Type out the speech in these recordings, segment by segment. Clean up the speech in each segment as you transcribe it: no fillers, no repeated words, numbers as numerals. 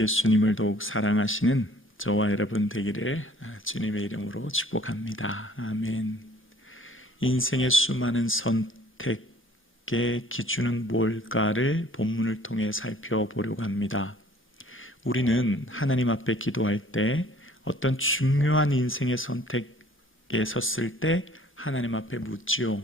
예수님을 더욱 사랑하시는 저와 여러분 되기를 주님의 이름으로 축복합니다. 아멘. 인생의 수많은 선택의 기준은 뭘까를 본문을 통해 살펴보려고 합니다. 우리는 하나님 앞에 기도할 때 어떤 중요한 인생의 선택에 섰을 때 하나님 앞에 묻지요.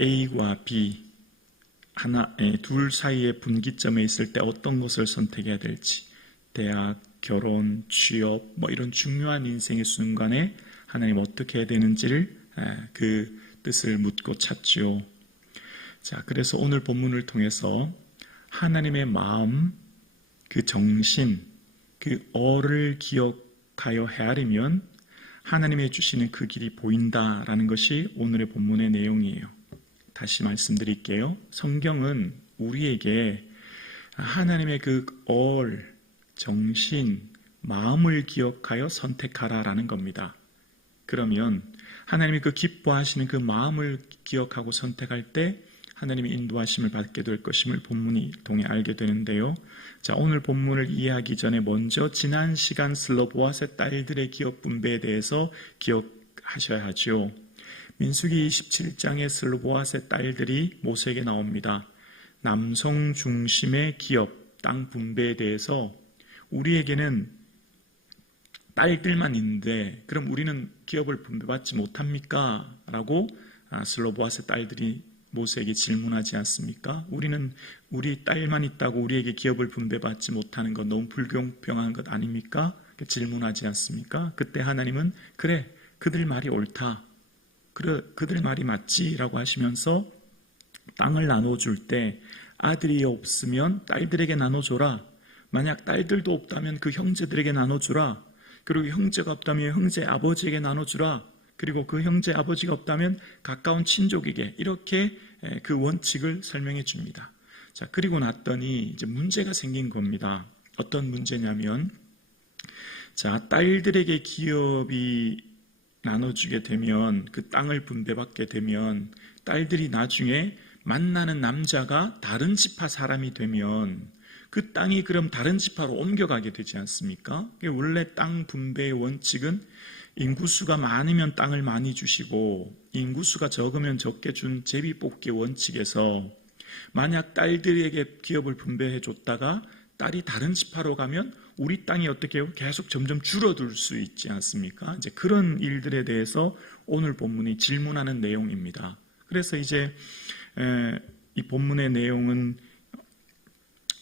A와 B 둘 사이의 분기점에 있을 때 어떤 것을 선택해야 될지, 대학, 결혼, 취업, 이런 중요한 인생의 순간에 하나님 어떻게 해야 되는지를 그 뜻을 묻고 찾지요. 자, 그래서 오늘 본문을 통해서 하나님의 마음, 그 정신, 그 어를 기억하여 헤아리면 하나님의 주시는 그 길이 보인다라는 것이 오늘의 본문의 내용이에요. 다시 말씀드릴게요. 성경은 우리에게 하나님의 그 얼, 정신, 마음을 기억하여 선택하라라는 겁니다. 그러면 하나님이 그 기뻐하시는 그 마음을 기억하고 선택할 때 하나님의 인도하심을 받게 될 것임을 본문이 통해 알게 되는데요. 자, 오늘 본문을 이해하기 전에 먼저 지난 시간 슬로보아스의 딸들의 기업 분배에 대해서 기억하셔야 하죠. 민수기 27장의 슬로보아스의 딸들이 모세에게 나옵니다. 남성 중심의 기업, 땅 분배에 대해서 우리에게는 딸들만 있는데 그럼 우리는 기업을 분배받지 못합니까? 라고 슬로보아스의 딸들이 모세에게 질문하지 않습니까? 우리 딸만 있다고 우리에게 기업을 분배받지 못하는 건 너무 불공평한 것 아닙니까? 질문하지 않습니까? 그때 하나님은 그래, 그들 말이 옳다. 그들 말이 맞지라고 하시면서 땅을 나눠줄 때 아들이 없으면 딸들에게 나눠줘라. 만약 딸들도 없다면 그 형제들에게 나눠주라. 그리고 형제가 없다면 형제 아버지에게 나눠주라. 그리고 그 형제 아버지가 없다면 가까운 친족에게, 이렇게 그 원칙을 설명해 줍니다. 자, 그리고 났더니 이제 문제가 생긴 겁니다. 어떤 문제냐면, 자, 딸들에게 기업이 나눠주게 되면, 그 땅을 분배받게 되면 딸들이 나중에 만나는 남자가 다른 지파 사람이 되면 그 땅이 그럼 다른 지파로 옮겨가게 되지 않습니까? 원래 땅 분배의 원칙은 인구수가 많으면 땅을 많이 주시고 인구수가 적으면 적게 준 제비뽑기 원칙에서 만약 딸들에게 기업을 분배해 줬다가 딸이 다른 지파로 가면 우리 땅이 어떻게 해요? 계속 점점 줄어들 수 있지 않습니까? 이제 그런 일들에 대해서 오늘 본문이 질문하는 내용입니다. 그래서 이제 이 본문의 내용은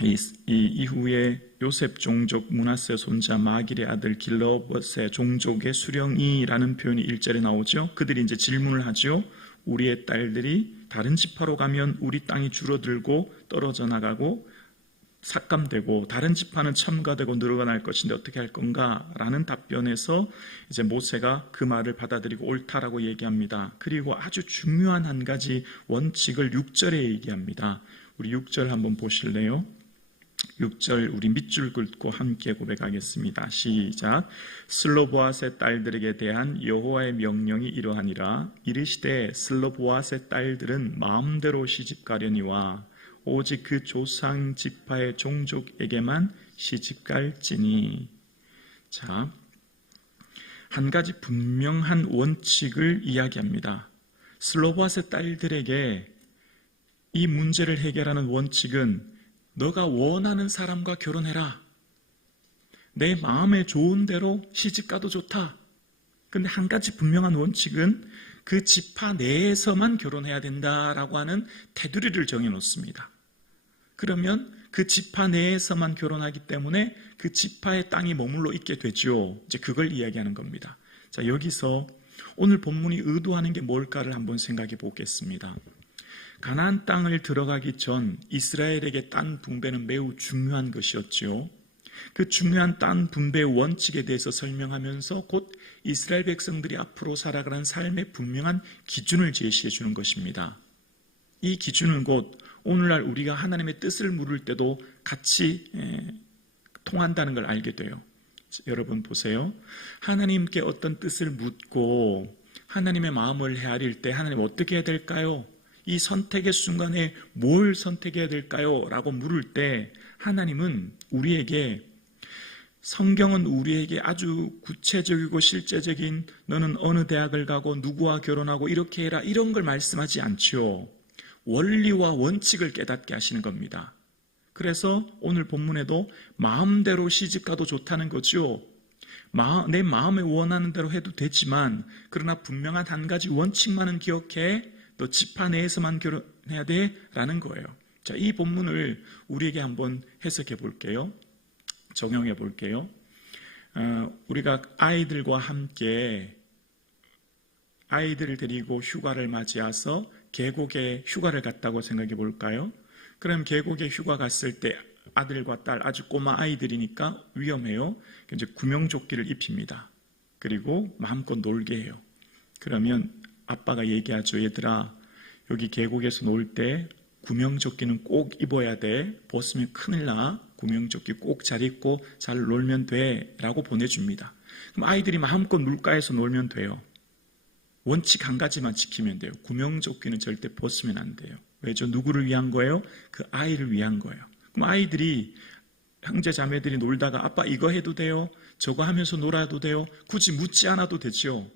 이 이후에 요셉 종족 므낫세 손자 마길의 아들 길르앗의 종족의 수령이라는 표현이 1절에 나오죠. 그들이 이제 질문을 하죠. 우리의 딸들이 다른 지파로 가면 우리 땅이 줄어들고 떨어져 나가고 삭감되고 다른 지파는 첨가되고 늘어날 것인데 어떻게 할 건가? 라는 답변에서 이제 모세가 그 말을 받아들이고 옳다라고 얘기합니다. 그리고 아주 중요한 한 가지 원칙을 6절에 얘기합니다. 우리 6절 한번 보실래요? 6절 우리 밑줄 긋고 함께 고백하겠습니다. 시작. 슬로보아스의 딸들에게 대한 여호와의 명령이 이러하니라. 이르시되 슬로보아스의 딸들은 마음대로 시집가려니와 오직 그 조상 지파의 종족에게만 시집갈지니. 자, 한 가지 분명한 원칙을 이야기합니다. 슬로보아스의 딸들에게 이 문제를 해결하는 원칙은 너가 원하는 사람과 결혼해라. 내 마음에 좋은 대로 시집가도 좋다. 근데 한 가지 분명한 원칙은 그 지파 내에서만 결혼해야 된다라고 하는 테두리를 정해놓습니다. 그러면 그 지파 내에서만 결혼하기 때문에 그 지파의 땅이 머물러 있게 되죠. 이제 그걸 이야기하는 겁니다. 자, 여기서 오늘 본문이 의도하는 게 뭘까를 한번 생각해 보겠습니다. 가나안 땅을 들어가기 전 이스라엘에게 땅 분배는 매우 중요한 것이었죠. 그 중요한 땅 분배 원칙에 대해서 설명하면서 곧 이스라엘 백성들이 앞으로 살아가는 삶의 분명한 기준을 제시해 주는 것입니다. 이 기준은 곧 오늘날 우리가 하나님의 뜻을 물을 때도 같이 통한다는 걸 알게 돼요. 여러분 보세요. 하나님께 어떤 뜻을 묻고 하나님의 마음을 헤아릴 때 하나님 어떻게 해야 될까요? 이 선택의 순간에 뭘 선택해야 될까요? 라고 물을 때 하나님은 우리에게 성경은 우리에게 아주 구체적이고 실제적인 너는 어느 대학을 가고 누구와 결혼하고 이렇게 해라 이런 걸 말씀하지 않죠. 원리와 원칙을 깨닫게 하시는 겁니다. 그래서 오늘 본문에도 마음대로 시집가도 좋다는 거죠. 내 마음에 원하는 대로 해도 되지만 그러나 분명한 한 가지 원칙만은 기억해. 너 지파 내에서만 결혼해야 돼 라는 거예요. 자, 이 본문을 우리에게 한번 해석해 볼게요. 적용해 볼게요. 우리가 아이들과 함께 아이들을 데리고 휴가를 맞이해서 계곡에 휴가를 갔다고 생각해 볼까요? 그럼 계곡에 휴가 갔을 때 아들과 딸 아주 꼬마 아이들이니까 위험해요. 이제 구명조끼를 입힙니다. 그리고 마음껏 놀게 해요. 그러면 아빠가 얘기하죠. 얘들아, 여기 계곡에서 놀 때 구명조끼는 꼭 입어야 돼. 벗으면 큰일 나. 구명조끼 꼭 잘 입고 잘 놀면 돼 라고 보내줍니다. 그럼 아이들이 마음껏 물가에서 놀면 돼요. 원칙 한 가지만 지키면 돼요. 구명조끼는 절대 벗으면 안 돼요. 왜죠? 누구를 위한 거예요? 그 아이를 위한 거예요. 그럼 아이들이 형제 자매들이 놀다가 아빠 이거 해도 돼요? 저거 하면서 놀아도 돼요? 굳이 묻지 않아도 되죠.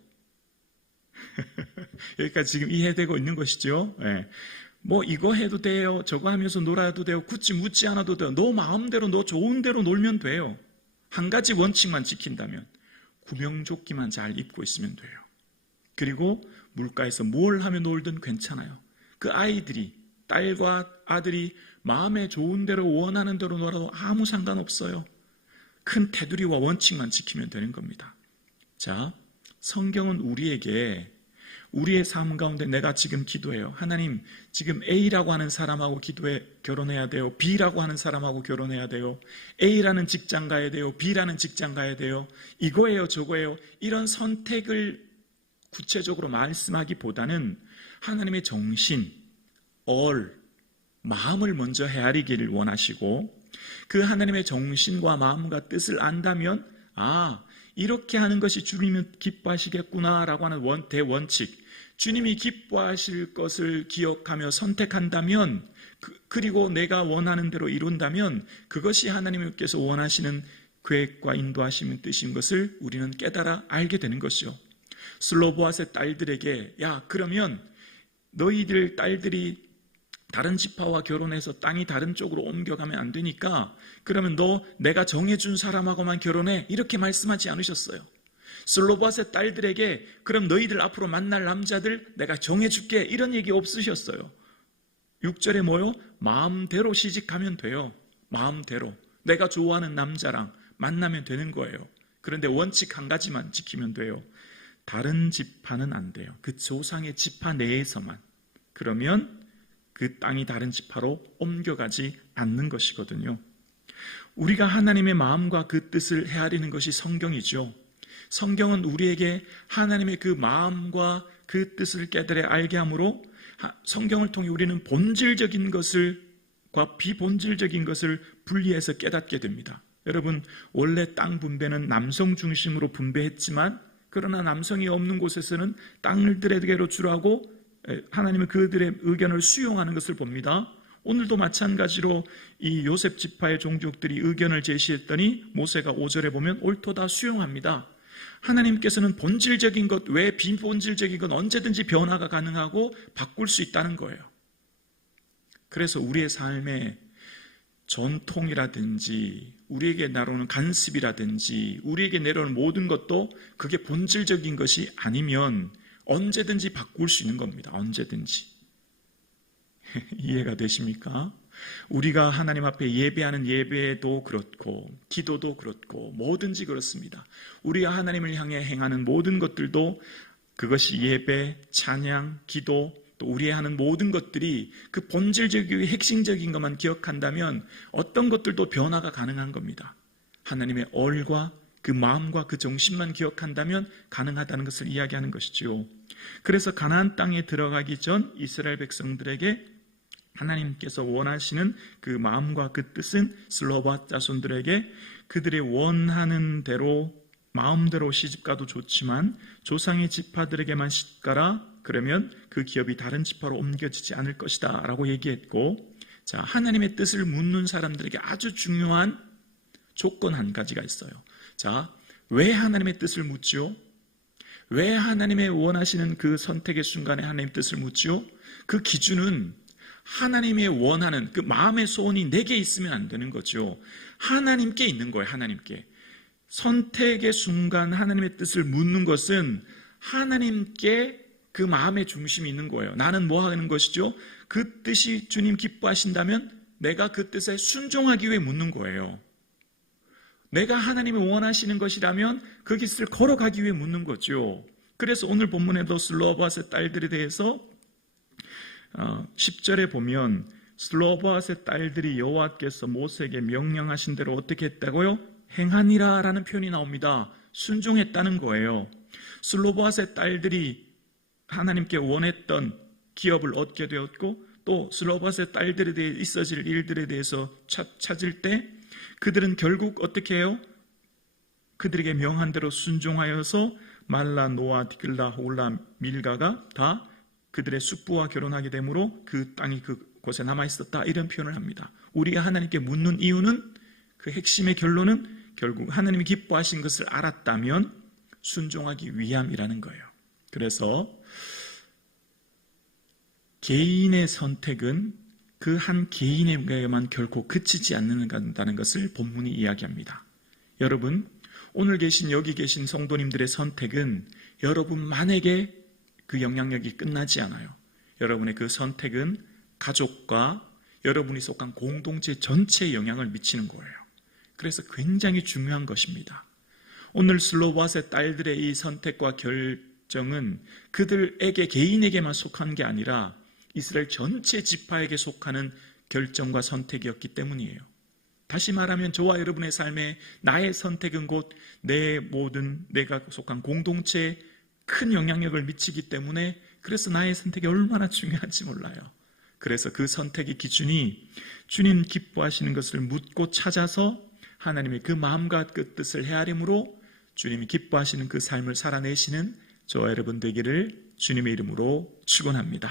여기까지 지금 이해되고 있는 것이죠. 네. 뭐 이거 해도 돼요? 저거 하면서 놀아도 돼요? 굳이 묻지 않아도 돼요. 너 마음대로 너 좋은 대로 놀면 돼요. 한 가지 원칙만 지킨다면 구명조끼만 잘 입고 있으면 돼요. 그리고 물가에서 뭘 하며 놀든 괜찮아요. 그 아이들이 딸과 아들이 마음에 좋은 대로 원하는 대로 놀아도 아무 상관없어요. 큰 테두리와 원칙만 지키면 되는 겁니다. 자, 성경은 우리에게 우리의 삶 가운데 내가 지금 기도해요. 하나님, 지금 A라고 하는 사람하고 결혼해야 돼요. B라고 하는 사람하고 결혼해야 돼요. A라는 직장 가야 돼요. B라는 직장 가야 돼요. 이거예요, 저거예요. 이런 선택을 구체적으로 말씀하기보다는 하나님의 정신, 마음을 먼저 헤아리기를 원하시고 그 하나님의 정신과 마음과 뜻을 안다면 이렇게 하는 것이 주님이 기뻐하시겠구나라고 하는 대원칙, 주님이 기뻐하실 것을 기억하며 선택한다면 그리고 내가 원하는 대로 이룬다면 그것이 하나님께서 원하시는 계획과 인도하시는 뜻인 것을 우리는 깨달아 알게 되는 것이죠. 슬로보아스의 딸들에게 그러면 너희들 딸들이 다른 지파와 결혼해서 땅이 다른 쪽으로 옮겨가면 안 되니까 그러면 너 내가 정해준 사람하고만 결혼해 이렇게 말씀하지 않으셨어요. 슬로바스의 딸들에게 그럼 너희들 앞으로 만날 남자들 내가 정해줄게 이런 얘기 없으셨어요. 6절에 뭐요? 마음대로 시집가면 돼요. 마음대로 내가 좋아하는 남자랑 만나면 되는 거예요. 그런데 원칙 한 가지만 지키면 돼요. 다른 지파는 안 돼요. 그 조상의 지파 내에서만. 그러면 그 땅이 다른 지파로 옮겨가지 않는 것이거든요. 우리가 하나님의 마음과 그 뜻을 헤아리는 것이 성경이죠. 성경은 우리에게 하나님의 그 마음과 그 뜻을 깨달아 알게 하므로 성경을 통해 우리는 본질적인 것과 비본질적인 것을 분리해서 깨닫게 됩니다. 여러분, 원래 땅 분배는 남성 중심으로 분배했지만 그러나 남성이 없는 곳에서는 땅들에게로 주라고 하나님은 그들의 의견을 수용하는 것을 봅니다. 오늘도 마찬가지로 이 요셉 지파의 종족들이 의견을 제시했더니 모세가 5절에 보면 옳도다 수용합니다. 하나님께서는 본질적인 것 외에 비본질적인 건 언제든지 변화가 가능하고 바꿀 수 있다는 거예요. 그래서 우리의 삶에 전통이라든지 우리에게 내려오는 간습이라든지 우리에게 내려오는 모든 것도 그게 본질적인 것이 아니면 언제든지 바꿀 수 있는 겁니다. 언제든지. 이해가 되십니까? 우리가 하나님 앞에 예배하는 예배도 그렇고 기도도 그렇고 뭐든지 그렇습니다. 우리가 하나님을 향해 행하는 모든 것들도 그것이 예배, 찬양, 기도 또 우리의 하는 모든 것들이 그 본질적이고 핵심적인 것만 기억한다면 어떤 것들도 변화가 가능한 겁니다. 하나님의 얼과 그 마음과 그 정신만 기억한다면 가능하다는 것을 이야기하는 것이죠. 그래서 가나안 땅에 들어가기 전 이스라엘 백성들에게 하나님께서 원하시는 그 마음과 그 뜻은 슬로바 자손들에게 그들의 원하는 대로 마음대로 시집가도 좋지만 조상의 지파들에게만 시집가라. 그러면 그 기업이 다른 지파로 옮겨지지 않을 것이다 라고 얘기했고, 자, 하나님의 뜻을 묻는 사람들에게 아주 중요한 조건 한 가지가 있어요. 자, 왜 하나님의 뜻을 묻지요? 왜 하나님의 원하시는 그 선택의 순간에 하나님의 뜻을 묻지요? 그 기준은 하나님의 원하는 그 마음의 소원이 내게 있으면 안 되는 거죠. 하나님께 있는 거예요. 하나님께. 선택의 순간 하나님의 뜻을 묻는 것은 하나님께 그 마음의 중심이 있는 거예요. 나는 뭐 하는 것이죠? 그 뜻이 주님 기뻐하신다면 내가 그 뜻에 순종하기 위해 묻는 거예요. 내가 하나님이 원하시는 것이라면 그 길을 걸어가기 위해 묻는 거죠. 그래서 오늘 본문에도 슬로보아스의 딸들에 대해서 10절에 보면 슬로보아스의 딸들이 여호와께서 모세에게 명령하신 대로 어떻게 했다고요? 행하니라 라는 표현이 나옵니다. 순종했다는 거예요. 슬로보아스의 딸들이 하나님께 원했던 기업을 얻게 되었고 또 슬로보아스의 딸들에 대해 있어질 일들에 대해서 찾을 때 그들은 결국 어떻게 해요? 그들에게 명한 대로 순종하여서 말라, 노아, 디글라, 호울라, 밀가가 다 그들의 숙부와 결혼하게 되므로 그 땅이 그곳에 남아있었다 이런 표현을 합니다. 우리가 하나님께 묻는 이유는 그 핵심의 결론은 결국 하나님이 기뻐하신 것을 알았다면 순종하기 위함이라는 거예요. 그래서 개인의 선택은 그 한 개인에게만 결코 그치지 않는다는 것을 본문이 이야기합니다. 여러분, 오늘 여기 계신 성도님들의 선택은 여러분만에게 그 영향력이 끝나지 않아요. 여러분의 그 선택은 가족과 여러분이 속한 공동체 전체에 영향을 미치는 거예요. 그래서 굉장히 중요한 것입니다. 오늘 슬로보아스의 딸들의 이 선택과 결정은 그들에게 개인에게만 속한 게 아니라 이스라엘 전체 지파에게 속하는 결정과 선택이었기 때문이에요. 다시 말하면 저와 여러분의 삶에 나의 선택은 곧 내 모든 내가 속한 공동체에 큰 영향력을 미치기 때문에 그래서 나의 선택이 얼마나 중요한지 몰라요. 그래서 그 선택의 기준이 주님 기뻐하시는 것을 묻고 찾아서 하나님의 그 마음과 그 뜻을 헤아림으로 주님이 기뻐하시는 그 삶을 살아내시는 저와 여러분 되기를 주님의 이름으로 축원합니다.